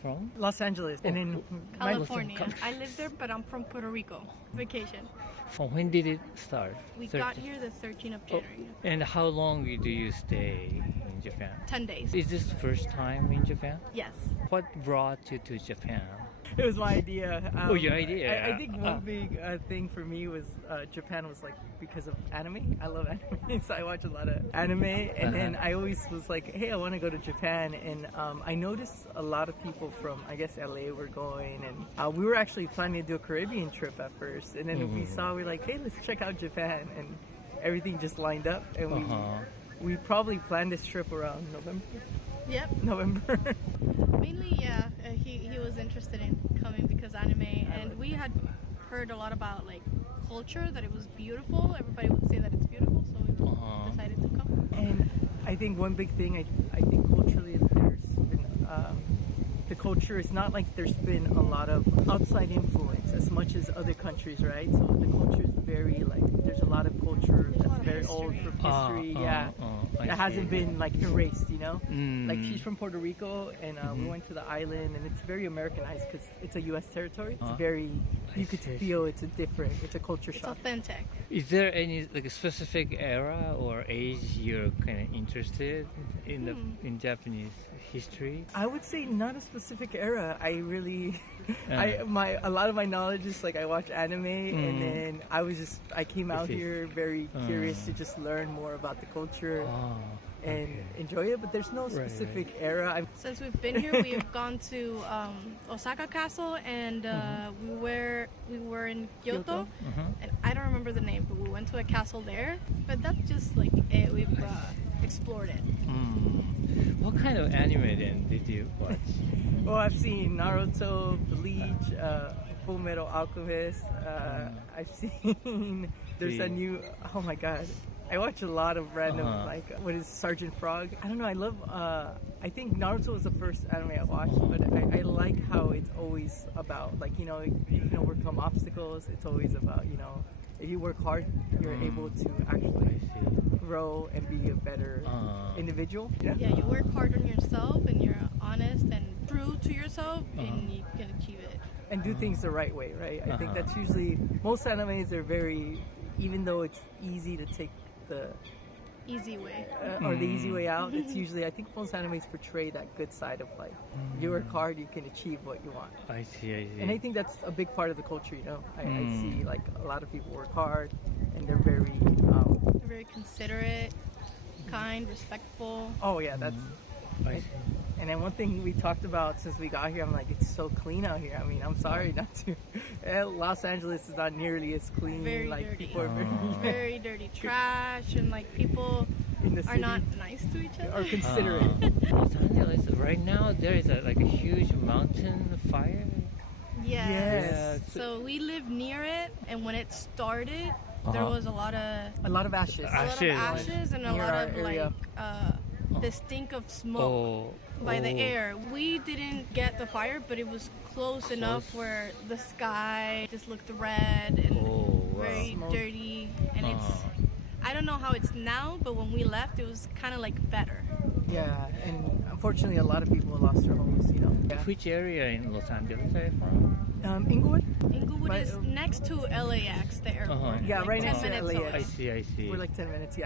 from? Los Angeles, and then California. I live there, but I'm from Puerto Rico. Vacation. When did it start? We got here the 13th of January. And how long do you stay in Japan? 10 days. Is this the first time in Japan? Yes. What brought you to Japan? it was my idea. Your idea? I think one big thing for me was Japan was like because of anime. I love anime, so I watch a lot of anime. And then I always was like, hey, I want to go to Japan. And I noticed a lot of people from, I guess, LA were going. And we were actually planning to do a Caribbean trip at first. And then we saw, we're like, hey, let's check out Japan. And everything just lined up. And we probably planned this trip around November. Yep. November. Mainly, yeah. He was interested in coming because anime, and we had heard a lot about like culture, that it was beautiful. Everybody would say that it's beautiful, so we decided to come. And I think one big thing, I think culturally, there's been the culture is not like there's been a lot of outside influence as much as other countries, right? So the culture is very like there's a lot of culture that's very old from history, that hasn't been like erased, you know. Like she's from Puerto Rico, and we went to the island, and it's very Americanized because it's a U.S. territory. It's very you could feel it's a culture shock. It's authentic. Is there any like a specific era or age you're kind of interested in Japanese history? I would say not a specific era. I really, a lot of my knowledge is like I watch anime, and then I came out here very curious to just learn more about the culture and enjoy it. But there's no specific era. Since we've been here, we've gone to Osaka Castle, and we were in Kyoto, and I don't remember the name, but we went to a castle there. But that's just like it. We've explored it. What kind of anime then did you watch? Well, I've seen Naruto, Bleach, Full Metal Alchemist. I've seen there's a new. Oh my god. I watch a lot of random, like, what is Sergeant Frog? I don't know, I love, I think Naruto was the first anime I watched, but I like how it's always about, like, you can overcome obstacles. It's always about, if you work hard, you're able to actually grow and be a better individual. Yeah, you work hard on yourself, and you're honest and true to yourself, and you can achieve it. And do things the right way, right? I think that's usually, most animes are very, even though it's easy to take the easy way or the easy way out, it's usually, I think most animes portray that good side of like you work hard, you can achieve what you want. I see. And I think that's a big part of the culture, I see like a lot of people work hard, and they're very considerate, kind, respectful. Oh yeah, that's and then one thing we talked about since we got here, I'm like, it's so clean out here. I mean, I'm sorry not to. Los Angeles is not nearly as clean. Very like dirty. People are very dirty. Trash, and like people are not nice to each other. Or considerate. Los Angeles, right now there is a huge mountain fire. Yes. So we live near it, and when it started, there was a lot of ashes. And a lot of like the stink of smoke by the air. We didn't get the fire, but it was close enough where the sky just looked red and very dirty. And I don't know how it's now, but when we left, it was kind of like better. Yeah, and unfortunately, a lot of people lost their homes. Yeah. Which area in Los Angeles are you from? Inglewood. Inglewood is next to LAX, the airport. Yeah, like right next to LAX. Away. I see. We're like 10 minutes,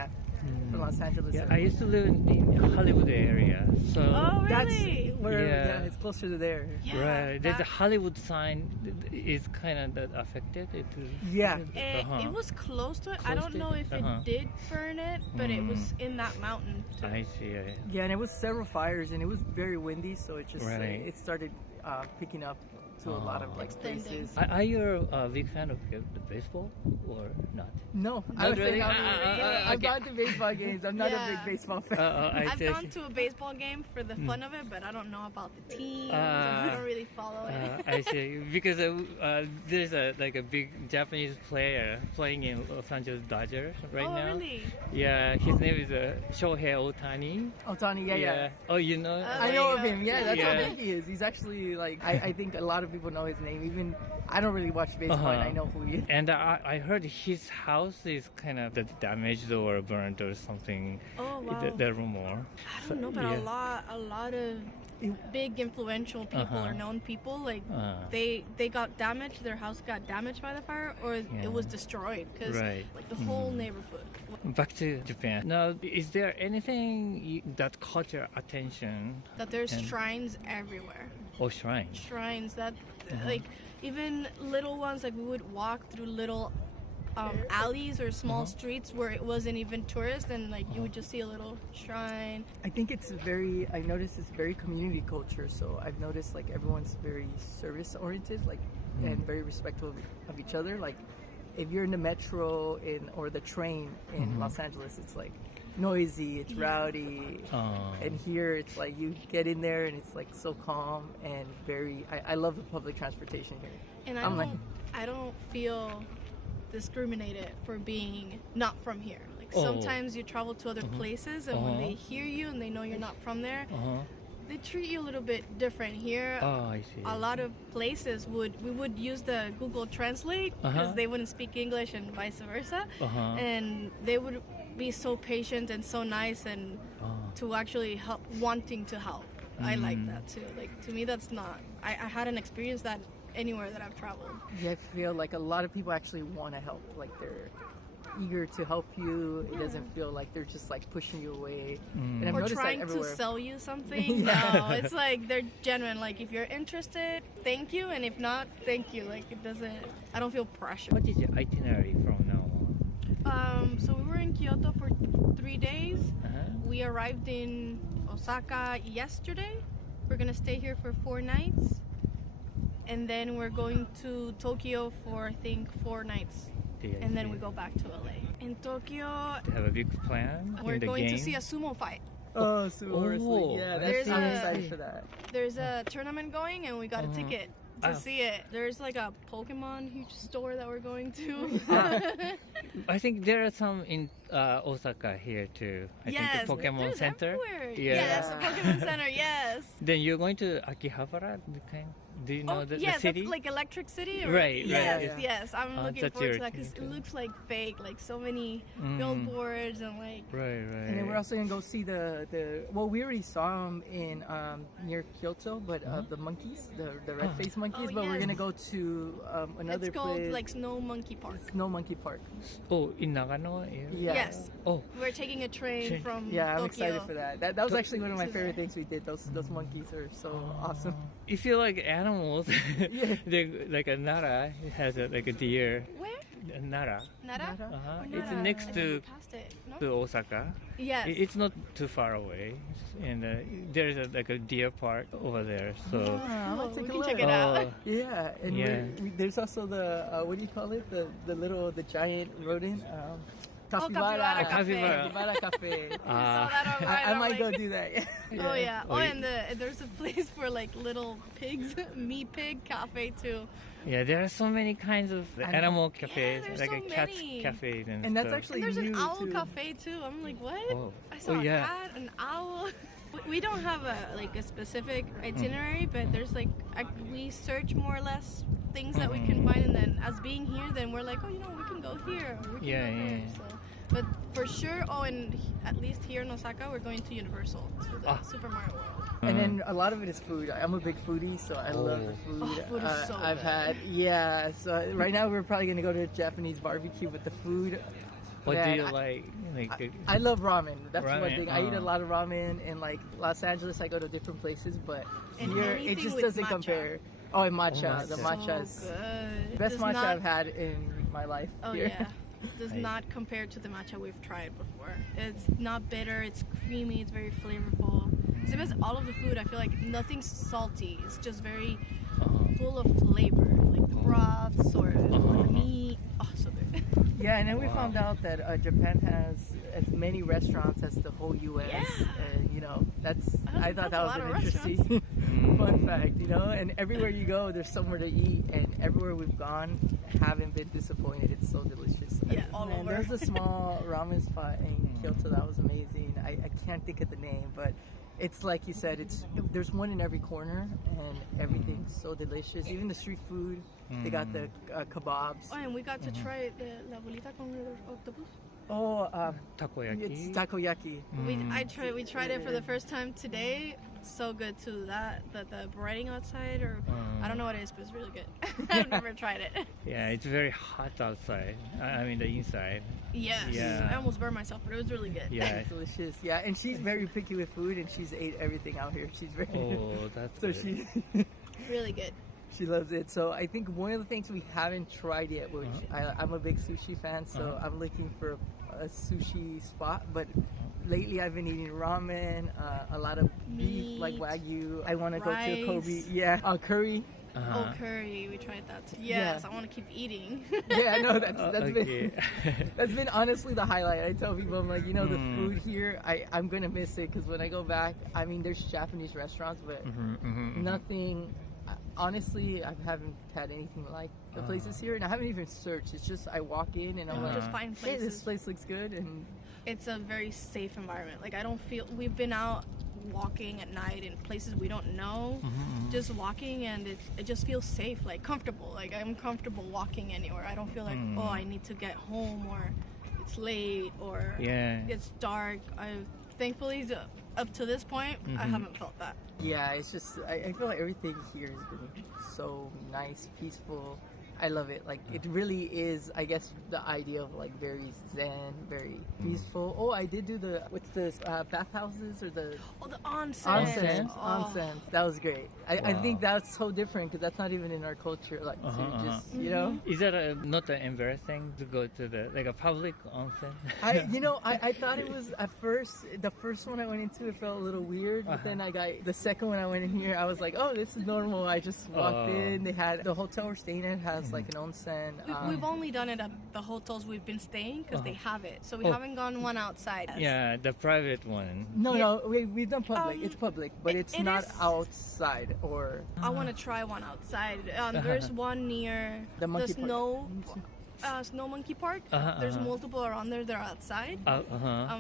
from Los Angeles. Yeah, I used to live in Hollywood area, so oh really? That's where it's closer to there. Yeah, right. There's a Hollywood sign is kind of affected. It was close to it. I don't know if it did burn it, but it was in that mountain too. I see. Yeah, and it was several fires, and it was very windy, so it just it started picking up to a lot of like places. Are you a big fan of the baseball or not? No, not really. I've gone to baseball games. I'm not a big baseball fan. I've gone to a baseball game for the fun of it, but I don't know about the team. I don't really follow it. I see, because there's a big Japanese player playing in Los Angeles Dodgers right now. Oh really? Yeah, his name is Shohei Ohtani. Ohtani, yeah. Oh, you know? I know of him. Yeah, that's how big he is. He's actually like I think a lot of people know his name. Even I don't really watch baseball, and I know who he is. And I heard his house is kind of damaged or burned or something. Oh wow. The rumor. I don't know, but a lot of big influential people or known people, like they got damaged, their house got damaged by the fire, or it was destroyed because like the whole neighborhood. Back to Japan. Now, is there anything that caught your attention? That there's shrines everywhere. Oh, shrines. Shrines that like even little ones, like we would walk through little alleys or small streets where it wasn't even tourist, and like you would just see a little shrine. I think I noticed it's very community culture, so I've noticed like everyone's very service oriented, like and very respectful of each other. Like if you're in the metro or the train in Los Angeles, it's like noisy, it's rowdy, and here it's like you get in there and it's like so calm and very. I love the public transportation here. And I don't feel discriminated for being not from here. Like sometimes you travel to other places, and when they hear you and they know you're not from there, they treat you a little bit different. Here, I see. A lot of places we would use the Google Translate because they wouldn't speak English and vice versa, and they would be so patient and so nice and to actually help, wanting to help. I like that too. Like to me, that's not. I hadn't experienced that anywhere that I've traveled. Yeah, I feel like a lot of people actually want to help. Like they're eager to help you. It doesn't feel like they're just like pushing you away. And I've or noticed trying that to everywhere. sell you something. No, it's like they're genuine. Like if you're interested, thank you, and if not, thank you. Like it doesn't. I don't feel pressure. What is your itinerary from now on? So we were in Kyoto for 3 days. We arrived in Osaka yesterday. We're gonna stay here for 4 nights. And then we're going to Tokyo for, I think, 4 nights. And then we go back to LA. In Tokyo, Do you have a big plan? we're in the going game? to see a sumo fight. Oh, sumo wrestling. Yeah, I'm excited for that. There's a tournament going, and we got a ticket to see it. There's like a Pokemon huge store that we're going to. I think there are some in Osaka here too. I think the Pokemon there's Center. Everywhere. Yeah. Yes, the Pokemon Center, yes. Then you're going to Akihabara? Do you know the city? That's like Electric City? Right, yes, right. Yes. I'm looking that's forward to your that because it thing. looks like fake, like so many billboards and like. Right. And then we're also gonna go see the well, we already saw them in near Kyoto, but the monkeys, the red faced monkeys. But we're gonna go to another It's called place. like Snow Monkey Park. Snow Monkey Park. Oh, in Nagano area? Yeah. Yes. Oh, We're taking a train from Yeah, I'm Tokyo. excited for that. That was actually one of my to favorite there. things we did. Those monkeys are so awesome. if you like animals, they're like a Nara has like a deer. Where? Nara. Nara? Uh-huh. Or It's Nara? next I to think we passed it. No? Osaka. Yes. It's not too far away, and there's like a deer park over there. So I'll we take a can look. check it out. Yeah, and Yeah. there's also the what do you call it? The giant rodent. Capybara Cafe. Capybara Cafe. I saw that online. I I'm might like, go do that. Oh yeah. Oh, Oh, yeah. and there's a place for like little pigs, me pig cafe too. yeah, there are so many kinds of animal cafes, there's like so a cats many. cafes and And that's stuff. actually And there's an new owl too. cafe too. I'm like, what? Oh. I saw Oh, yeah. a cat, an owl. We don't have a specific itinerary, but there's like we search more or less things that we can find, and then as being here, then we're like, oh, you know, we can go here. Or we can Yeah, go there. yeah. So, but for sure, and at least here in Osaka, we're going to Universal, to the Super Mario World. And then a lot of it is food. I'm a big foodie, so I love the food. Oh, food is so I've good. had, so right now we're probably gonna go to a Japanese barbecue, but the food. What do man, you like? Like I love ramen. That's one Ramen, thing. I eat a lot of ramen in like Los Angeles. I go to different places, but And here it anything just with doesn't matcha. compare. Oh, and matcha. The matcha. matcha is So good. best Does matcha not- I've had in my life. Oh here. yeah. Does Nice. not compare to the matcha we've tried before. It's not bitter, it's creamy, it's very flavorful. Same as all of the food, I feel like nothing's salty. It's just very full of flavor, like the broths or the meat. Oh, so good. Yeah, and then we found out that Japan has as many restaurants as the whole U.S. Yeah. And you know, I thought that's a that was lot an of interesting fun fact. You know, and everywhere you go, there's somewhere to eat, and everywhere we've gone, haven't been disappointed. It's so delicious. Yeah, all Man, over. There's a small ramen spot in Kyoto that was amazing. I can't think of the name, but. It's like you said. There's one in every corner, and everything's so delicious. Even the street food, they got the kebabs. Oh, and we got to try the la bolita con el octopus. Takoyaki. It's takoyaki. We tried it for the first time today. So good too. The writing outside, or I don't know what it is, but it's really good. I've never tried it. Yeah, it's very hot outside. I mean the inside. Yes. Yeah. I almost burned myself, but it was really good. Yeah. It's delicious. Yeah, and she's very picky with food, and she's ate everything out here. She's very. Oh, that's So good. she. Really good. She loves it. So I think one of the things we haven't tried yet, which I'm a big sushi fan, so I'm looking for a sushi spot. But lately I've been eating ramen, a lot of beef, like Wagyu. I want to go to Kobe. Yeah, curry. Oh, curry. We tried that too. Yes, I want to keep eating. Yeah, I know that's okay. that's been honestly the highlight. I tell people, I'm like, the food here, I'm gonna miss it because when I go back, I mean, there's Japanese restaurants, but nothing. Honestly, I haven't had anything like the places here, and I haven't even searched. It's just I walk in and I'm like, just find hey, places. this place looks good, and It's a very safe environment. Like I don't feel we've been out walking at night in places we don't know, just walking, and it just feels safe, like comfortable. Like I'm comfortable walking anywhere. I don't feel like I need to get home, or it's late, or it's dark. Thankfully up to this point I haven't felt that. yeah, it's just I feel like everything here has been so nice, peaceful. I love it. Like it really is, I guess, the idea of like very zen, very peaceful. Oh, I did do what's this, bathhouses or the onsen. Onsen. That was great. I think that's so different because that's not even in our culture. Like to just, Is that not embarrassing to go to a public onsen? I thought it was at first. The first one I went into, it felt a little weird. But then the second one I went in here, I was like, oh, this is normal. I just walked in. They had the hotel we're staying at has like an onsen. We've only done it at the hotels we've been staying because they have it. So we haven't gone one outside. Yeah, the private one. No, we've done public. It's public, but it's not outside. Or I want to try one outside. There's one near The monkey snow monkey park. There's multiple around there that are outside.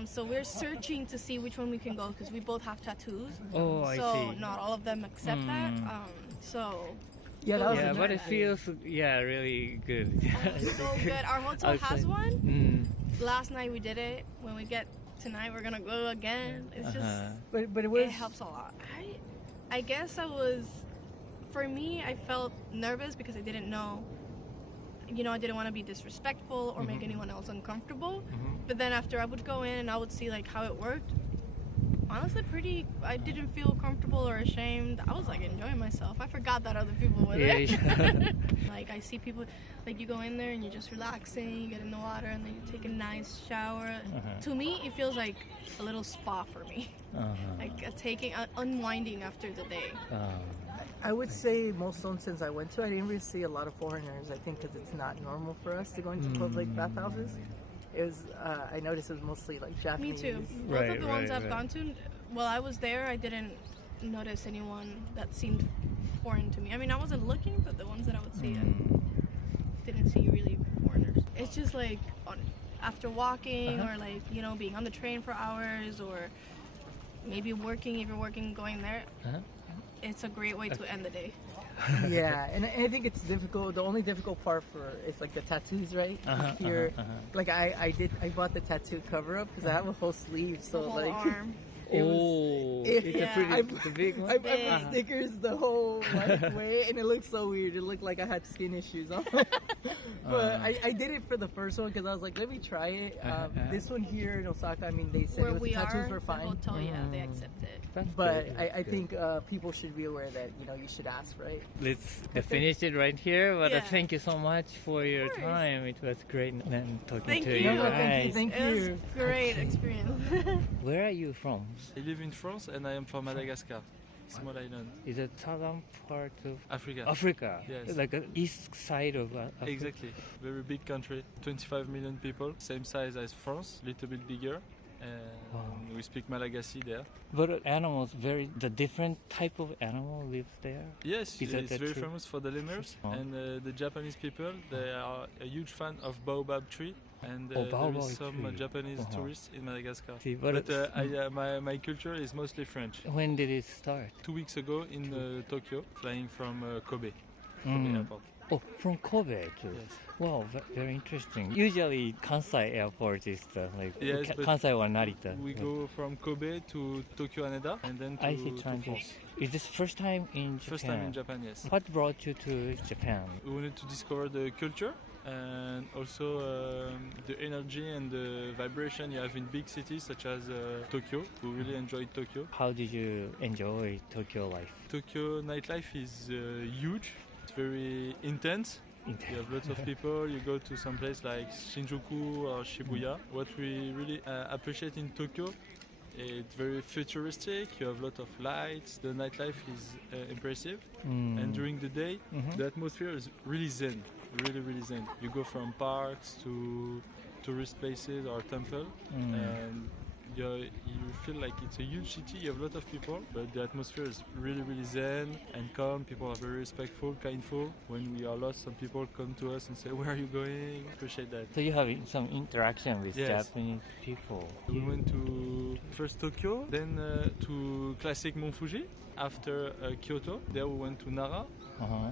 So we're searching to see which one we can go because we both have tattoos. Oh, I see. So not all of them accept that. yeah, But it feels really good. So good. Our hotel has one. Last night we did it. When we get tonight, we're gonna go again. It's just, but it helps a lot. I guess for me, I felt nervous because I didn't know. I didn't want to be disrespectful or make anyone else uncomfortable. But then after I would go in and I would see like how it worked. Honestly, I didn't feel comfortable or ashamed. I was like enjoying myself. I forgot that other people were there. Like I see people, like you go in there and you're just relaxing, you get in the water and then you take a nice shower. To me, it feels like a little spa for me. Like unwinding after the day. I would say most onsens I went to, I didn't really see a lot of foreigners. I think because it's not normal for us to go into public bathhouses. It was. I noticed it was mostly like Japanese. Me too. Both of the ones I've gone to, while I was there, I didn't notice anyone that seemed foreign to me. I mean, I wasn't looking, but the ones that I would see, I didn't see really foreigners. It's just like after walking or like being on the train for hours or maybe working. If you're working, going there, it's a great way to end the day. Yeah, and I think it's difficult. The only difficult part is like the tattoos, right? Here, like I bought the tattoo cover up because I have a whole sleeve, so the whole like arm. It's a big one. I put stickers the whole way, and it looked so weird. It looked like I had skin issues on. But I did it for the first one because I was like, let me try it. This one here in Osaka, I mean, they said the tattoos were fine. The hotel, they accept it. But I think people should be aware that you should ask, right? Let's finish it right here. But thank you so much for your time. It was great talking to you guys. Thank you. It was a great experience. Where are you from? I live in France and I am from Madagascar, small island. Is it southern part of Africa? Africa. Yes. Like the east side of Africa. Exactly. Very big country, 25 million people, same size as France, little bit bigger. And we speak Malagasy there. But animals, the different type of animal lives there? Yes, Is it's that very true? famous for the lemurs. Oh. And the Japanese people, they are a huge fan of baobab tree. And there baobab is some tree. Japanese tourists in Madagascar. See, But my culture is mostly French. When did it start? 2 weeks ago in Tokyo, flying from Kobe Airport. Oh, from Kobe too. Yes. Wow, very interesting. Usually Kansai airport is the Yes, but Kansai or Narita. We go from Kobe to Tokyo Haneda and then I see to transit. France. Is this first time in Japan? First time in Japan, yes. What brought you to Japan? We wanted to discover the culture and also the energy and the vibration you have in big cities such as Tokyo. We really enjoyed Tokyo. How did you enjoy Tokyo life? Tokyo nightlife is huge. It's very intense. You have lots of people. You go to some place like Shinjuku or Shibuya. What we really appreciate in Tokyo, it's very futuristic. You have a lot of lights. The nightlife is impressive. And during the day, the atmosphere is really zen. Really, really zen. You go from parks to tourist places or temple, and you feel like it's a huge city. You have a lot of people, but the atmosphere is really, really zen and calm. People are very respectful, kindful. When we are lost, some people come to us and say, "Where are you going?" Appreciate that. So you have some interaction with Yes. Japanese people. We went to first Tokyo, then to classic Mount Fuji. After Kyoto, there we went to Nara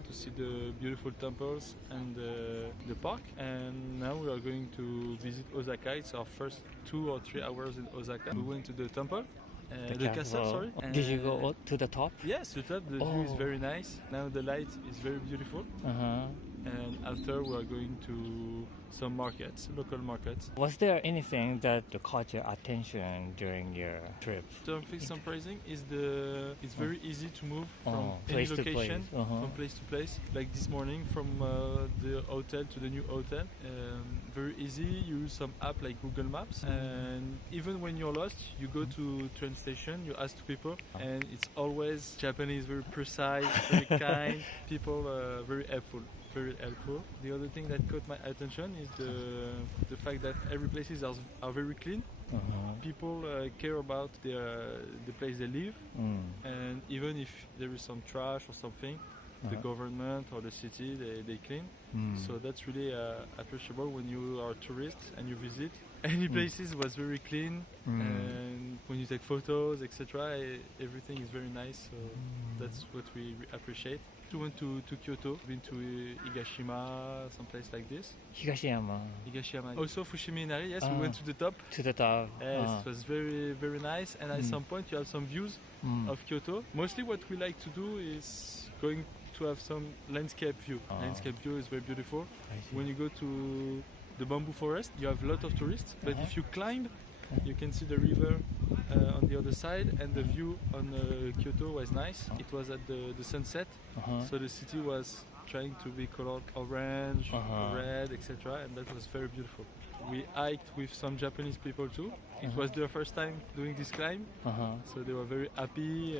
to see the beautiful temples and the park. And now we are going to visit Osaka. It's our first 2 or 3 hours in Osaka. We went to the temple, the castle. Sorry. Did you go to the top? Yes, the top. The view is very nice. Now the light is very beautiful. And after we are going to some markets, local markets. Was there anything that caught your attention during your trip? Something surprising is it's very easy to move from any place to location, place. from place to place. Like this morning from the hotel to the new hotel. Very easy. You use some app like Google Maps, and even when you're lost, you go to train station. You ask people, and it's always Japanese, very precise, very kind. People very helpful. Very helpful. The other thing that caught my attention is the fact that every places are very clean. People care about the place they live, and even if there is some trash or something, the government or the city they clean. So that's really appreciable when you are a tourist and you visit. Any places was very clean, and when you take photos, etc., everything is very nice. So that's what we appreciate. We went to Kyoto, been to Higashima, some place like this. Higashiyama. Also Fushimi-Inari, yes, we went to the top. To the top. Yes, it was very, very nice. And at some point you have some views of Kyoto. Mostly what we like to do is going to have some landscape view. Landscape view is very beautiful. When you go to the bamboo forest, you have a lot of tourists. But if you climb, you can see the river on the other side, and the view on Kyoto was nice. It was at the sunset, so the city was trying to be colored orange, red, etc., and that was very beautiful. We hiked with some Japanese people too. It was their first time doing this climb, so they were very happy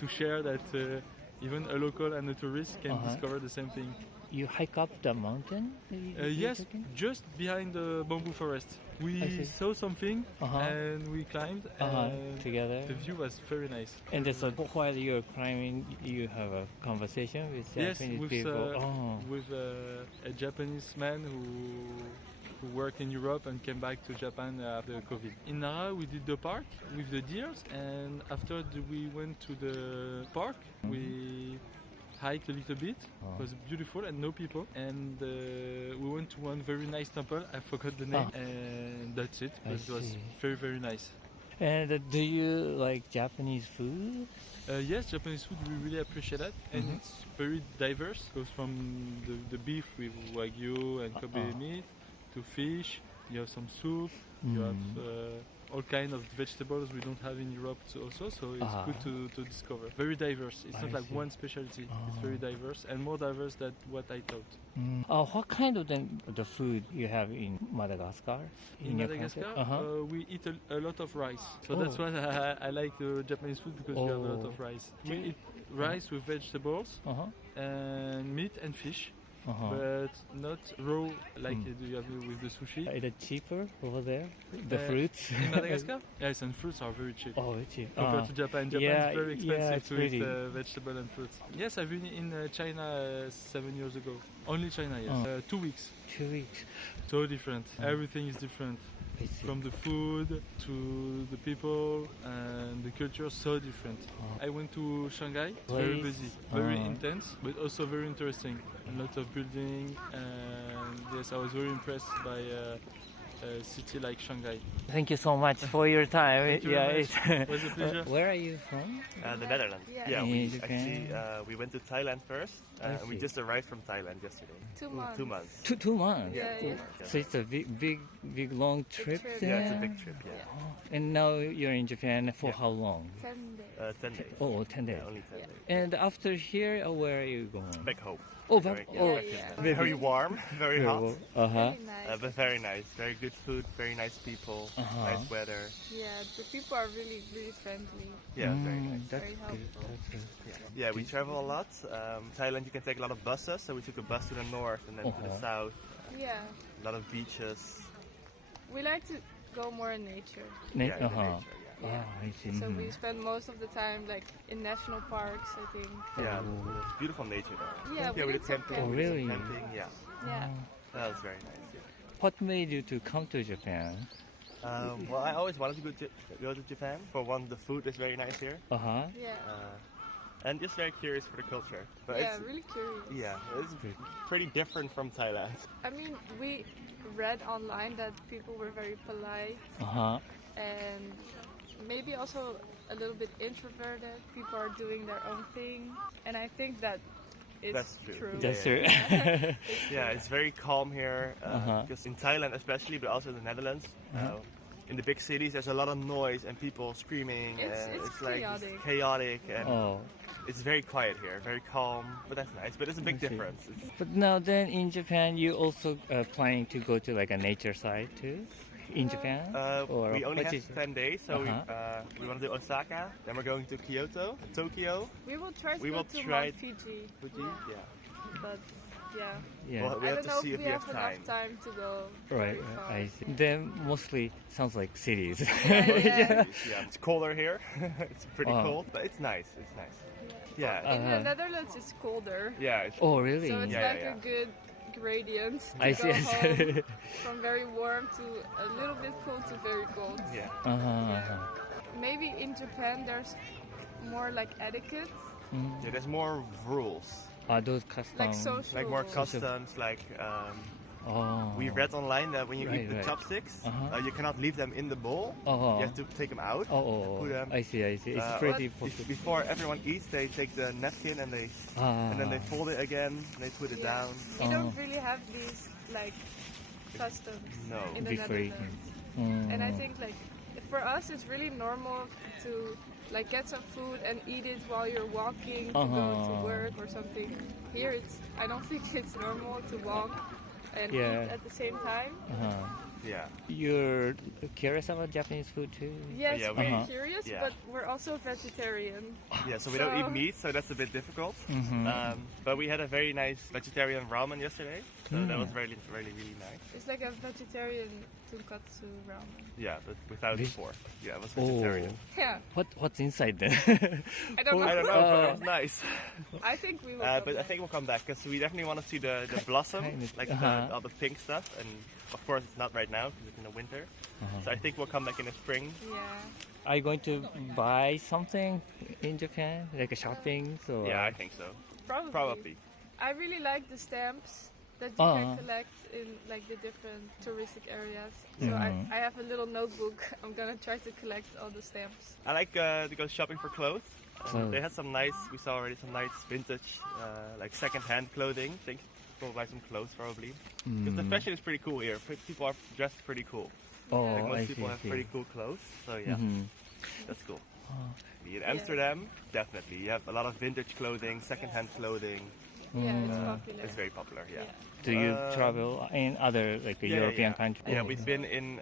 to share that even a local and a tourist can discover the same thing. You hike up the mountain? Yes, just behind the bamboo forest. We saw something and we climbed and together. The view was very nice. And so while you're climbing, you have a conversation with Japanese people? With a Japanese man who worked in Europe and came back to Japan after COVID. In Nara, we did the park with the deers, and after we went to the park, we hiked a little bit. It was beautiful and no people. And we went to one very nice temple. I forgot the name, and that's it. But it was very, very nice. And do you like Japanese food? Yes, Japanese food, we really appreciate that. And it's very diverse. It goes from the beef with Wagyu and Kobe meat to fish. You have some soup. You have all kinds of vegetables we don't have in Europe also, so it's good to discover. Very diverse. It's not like one specialty. It's very diverse and more diverse than what I thought. What kind of the food you have in Madagascar? In Madagascar, we eat a lot of rice. So that's why I like the Japanese food, because we have a lot of rice. We eat rice with vegetables and meat and fish. But not raw like you have with the sushi. Is it cheaper over there? The fruits? In Madagascar? Yes, and fruits are very cheap. Oh, cheap. Compared to Japan. Japan is very expensive to eat really. vegetable and fruits. Yes, I've been in China 7 years ago. Only China, yes. 2 weeks. 2 weeks. So different. Everything is different. From the food to the people and the culture, so different. I went to Shanghai. Very busy, very intense, but also very interesting. A lot of building, and yes, I was very impressed by a city like Shanghai. Thank you so much for your time. Thank you very much. It was a pleasure. Where are you from? The Netherlands. Yeah. We went to Thailand first. We just arrived from Thailand yesterday. 2 months. 2 months. 2 months. Yeah. So it's a big long trip. trip. There? Yeah, it's a big trip. Yeah. And now you're in Japan for how long? 10 days. 10 days. Oh, 10 days. Yeah, only 10 days. And after here, where are you going? Back home. Oh, back. Very- Yeah. Very warm, very hot, Uh huh. Very nice. but very nice. Very good food, very nice people, nice weather. Yeah, the people are really, really friendly. Yeah, very nice. That's Very good. helpful. That's good. Yeah, we travel a lot. Thailand, you can take a lot of buses, so we took a bus to the north and then to the south. Yeah. A lot of beaches. We like to go more in nature. Yeah, in the Uh-huh. nature, yeah. Ah, I see. So we spend most of the time like in national parks, I think. Yeah, it's beautiful nature there. Yeah, we with did the some camping. Oh, we did some really? Camping, yeah. Yeah. That was very nice. Yeah. What made you to come to Japan? Well, I always wanted to go to Japan. For one, the food is very nice here, Uh huh. Yeah. and just very curious for the culture. But Yeah, it's, really curious. yeah, it's pretty different from Thailand. I mean, we read online that people were very polite Uh huh. and maybe also a little bit introverted. People are doing their own thing, and I think that is That's true. That's Yeah, true. Yeah, it's very calm here. Because in Thailand, especially, but also in the Netherlands, in the big cities, there's a lot of noise and people screaming. It's and chaotic. It's chaotic, and Oh. it's very quiet here, very calm. But that's nice. But it's a big difference. It's, But now then in Japan, you also planning to go to like a nature site too? In Japan? Or we only what have is- 10 days, so we want to do Osaka. Then we're going to Kyoto, Tokyo. we will try to We go will to try Mount Fiji. Fuji. Yeah. But yeah, Yeah. Well, we I have don't to know see if if we we have have time. enough time to go Right, very far. I see. Then mostly sounds like cities. Yeah. Yeah, it's colder here. It's pretty Wow. cold, but it's nice. It's nice. Yeah. In the Netherlands, it's colder, Yeah. It's, Oh, really? so it's Yeah, like yeah. a good gradient to I go see. I home see. from very warm to a little bit cold to very cold. yeah. Uh-huh. Maybe in Japan there's more like etiquette, Yeah, there's more rules, Are those customs? like social. like more rules. customs. Like Oh. we read online that when you Right, eat the right. chopsticks, Uh-huh. you cannot leave them in the bowl. Oh. You have to take them out. Oh, Put them. I see. I see. It's pretty popular. Before everyone eats, they take the napkin and they Ah. and then they fold it again. And they put it Yeah. down. We don't really have these like customs No. in the Before you Netherlands. And I think like for us it's really normal to like get some food and eat it while you're walking to go to Uh-huh. work or something. Here I don't think it's normal to walk and Yeah. eat at the same time. Yeah. You're curious about Japanese food too? Yes, Yeah, we're Uh-huh. curious, Yeah. but we're also vegetarian. Yeah, so we don't So- eat meat, so that's a bit difficult. Mhm. But we had a very nice vegetarian ramen yesterday, so that was really nice. It's like a vegetarian tonkatsu ramen. Yeah, but without This- pork. Yeah, it was Oh. vegetarian. Yeah, What's inside then? I don't know. I don't know, but it was nice. I think we will. But come I think we'll come back because we definitely want to see the blossom, Kind of- like all the pink stuff, and of course it's not right now because it's in the winter. So I think we'll come back in the spring. Yeah. Are you going to buy something in Japan, like a shopping? So Yeah, I think so. Probably. I really like the stamps that you Uh-huh. can collect in like the different touristic areas. So Mhm. I have a little notebook. I'm gonna try to collect all the stamps. I like to go shopping for clothes. Clothes. They had some nice. We saw already some nice vintage, like second-hand clothing. I think we'll buy some clothes probably. Because the fashion is pretty cool here. People are dressed pretty cool. Oh, Like most I see. people have I see. pretty cool clothes. So yeah, Mhm. that's cool. In Amsterdam, definitely. You have a lot of vintage clothing, second-hand clothing. Yeah, it's popular. It's very popular. Yeah. Do you travel in other like European countries? Yeah, we've been in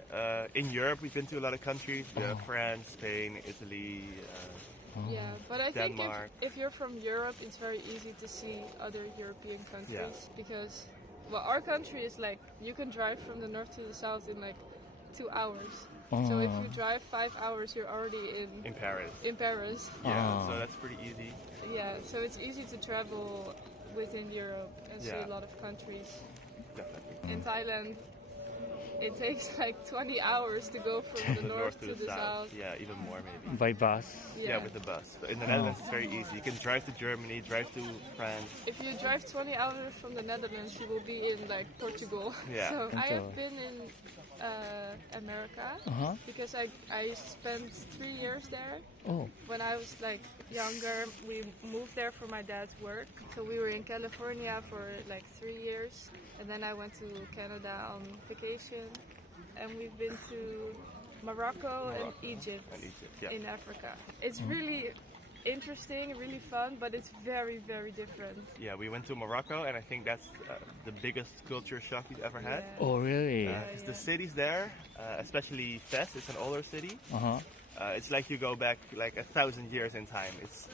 Europe. We've been to a lot of countries. France, Spain, Italy. Yeah, but I think Denmark. if you're from Europe, it's very easy to see other European countries because, well, our country is like you can drive from the north to the south in like 2 hours. So if you drive 5 hours, you're already in Paris. in Paris. Yeah, so that's pretty easy. Yeah, so it's easy to travel within Europe and see Yeah. a lot of countries. Definitely. In Thailand, it takes like 20 hours to go from the north to the south. Yeah, even more maybe. By bus. Yeah, with the bus. But in the Netherlands, it's very easy. You can drive to Germany, drive to France. If you drive 20 hours from the Netherlands, you will be in like Portugal. Yeah. So I have been in America because I spent 3 years there. Oh. When I was like younger, we moved there for my dad's work. So we were in California for like 3 years, and then I went to Canada on vacation, and we've been to Morocco and Egypt, in Africa. It's really interesting, really fun, but it's very, very different. Yeah, we went to Morocco, and I think that's the biggest culture shock we've ever had. Oh, really? Because the cities there, especially Fes, it's an older city. It's like you go back like 1,000 years in time. It's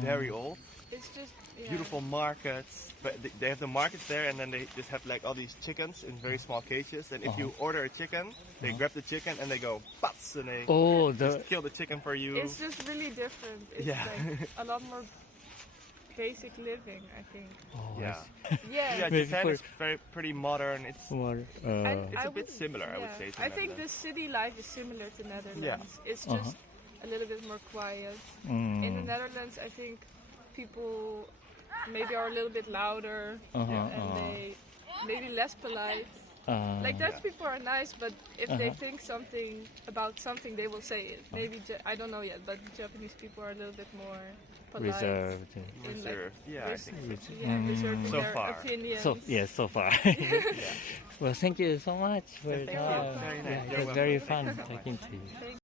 very old. It's just beautiful markets, but they have the markets there, and then they just have like all these chickens in very small cages. And if you order a chicken, they grab the chicken and they go pats, and they just kill the chicken for you. It's just really different. It's like a lot more basic living, I think. Yeah, Japan is pretty modern. It's a bit similar, I would say. I think the city life is similar to Netherlands. It's just a little bit more quiet. In the Netherlands, I think people maybe are a little bit louder and they maybe less polite. Like Dutch people are nice, but if they think something about something, they will say it. Maybe I don't know yet, but Japanese people are a little bit more polite, reserved. I think reserved in so their far. opinions. So far. Well, thank you so much for your time. Very nice. It was very fun talking to you.